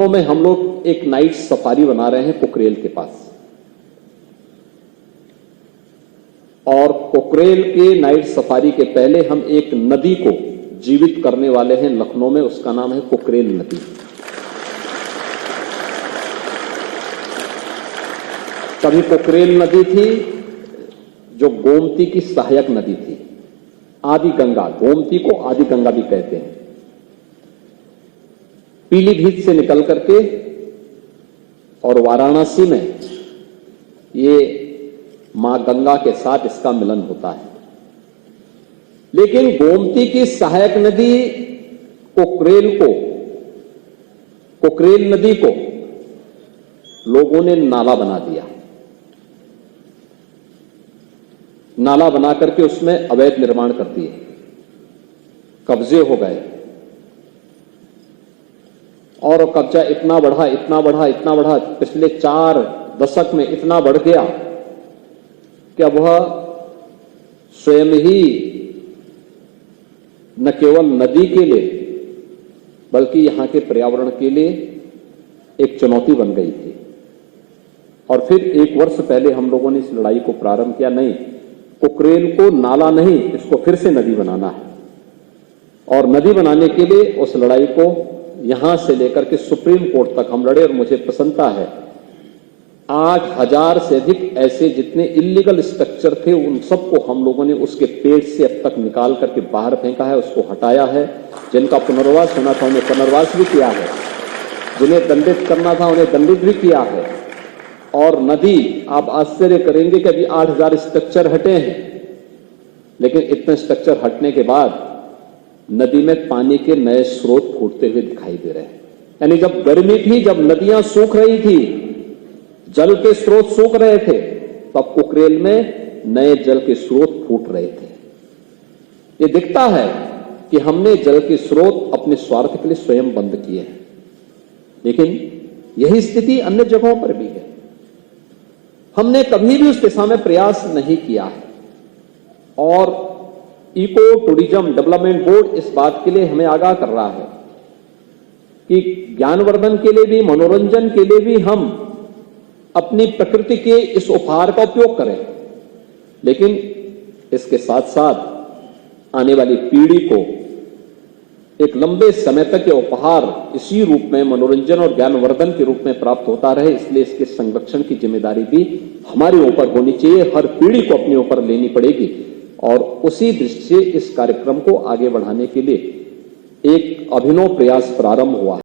लखनऊ में हम लोग एक नाइट सफारी बना रहे हैं पोखरेल के पास, और पोखरेल के नाइट सफारी के पहले हम एक नदी को जीवित करने वाले हैं लखनऊ में। उसका नाम है पोखरेल नदी। कभी पोखरेल नदी थी जो गोमती की सहायक नदी थी, आदि गंगा, गोमती को आदि गंगा भी कहते हैं। पीलीभीत से निकल करके और वाराणसी में ये मां गंगा के साथ इसका मिलन होता है। लेकिन गोमती की सहायक नदी पोखरेल नदी को लोगों ने नाला बना दिया। नाला बना करके उसमें अवैध निर्माण कर दिए, कब्जे हो गए, और कब्जा इतना बढ़ा, पिछले 4 दशक में इतना बढ़ गया कि अब वह स्वयं ही न केवल नदी के लिए बल्कि यहां के पर्यावरण के लिए एक चुनौती बन गई थी। और फिर 1 वर्ष पहले हम लोगों ने इस लड़ाई को प्रारंभ किया। नहीं, पोखरेल को नाला नहीं, इसको फिर से नदी बनाना है। और नदी बनाने के लिए उस लड़ाई को यहां से लेकर के सुप्रीम कोर्ट तक हम लड़े, और मुझे प्रसन्नता है 8000 से अधिक ऐसे जितने इलीगल स्ट्रक्चर थे उन सबको हम लोगों ने उसके पेट से अब तक निकाल करके बाहर फेंका है, उसको हटाया है। जिनका पुनर्वास होना था उन्हें पुनर्वास भी किया है, जिन्हें दंडित करना था उन्हें दंडित भी किया है। और नदी, आप आश्चर्य करेंगे कि अभी 8000 स्ट्रक्चर हटे हैं, लेकिन इतने स्ट्रक्चर हटने के बाद नदी में पानी के नए स्रोत फूटते हुए दिखाई दे रहे हैं। यानी जब गर्मी थी, जब नदियां सूख रही थी, जल के स्रोत सूख रहे थे, तब पोखरेल में नए जल के स्रोत फूट रहे थे। ये दिखता है कि हमने जल के स्रोत अपने स्वार्थ के लिए स्वयं बंद किए हैं। लेकिन यही स्थिति अन्य जगहों पर भी है। हमने कभी भी उस दिशा में प्रयास नहीं किया है। और इको टूरिज्म डेवलपमेंट बोर्ड इस बात के लिए हमें आगाह कर रहा है कि ज्ञानवर्धन के लिए भी, मनोरंजन के लिए भी हम अपनी प्रकृति के इस उपहार का उपयोग करें, लेकिन इसके साथ साथ आने वाली पीढ़ी को एक लंबे समय तक ये उपहार इसी रूप में, मनोरंजन और ज्ञानवर्धन के रूप में प्राप्त होता रहे। इसलिए इसके संरक्षण की जिम्मेदारी भी हमारे ऊपर होनी चाहिए, हर पीढ़ी को अपने ऊपर लेनी पड़ेगी। और उसी दृष्टि से इस कार्यक्रम को आगे बढ़ाने के लिए एक अभिनव प्रयास प्रारंभ हुआ है।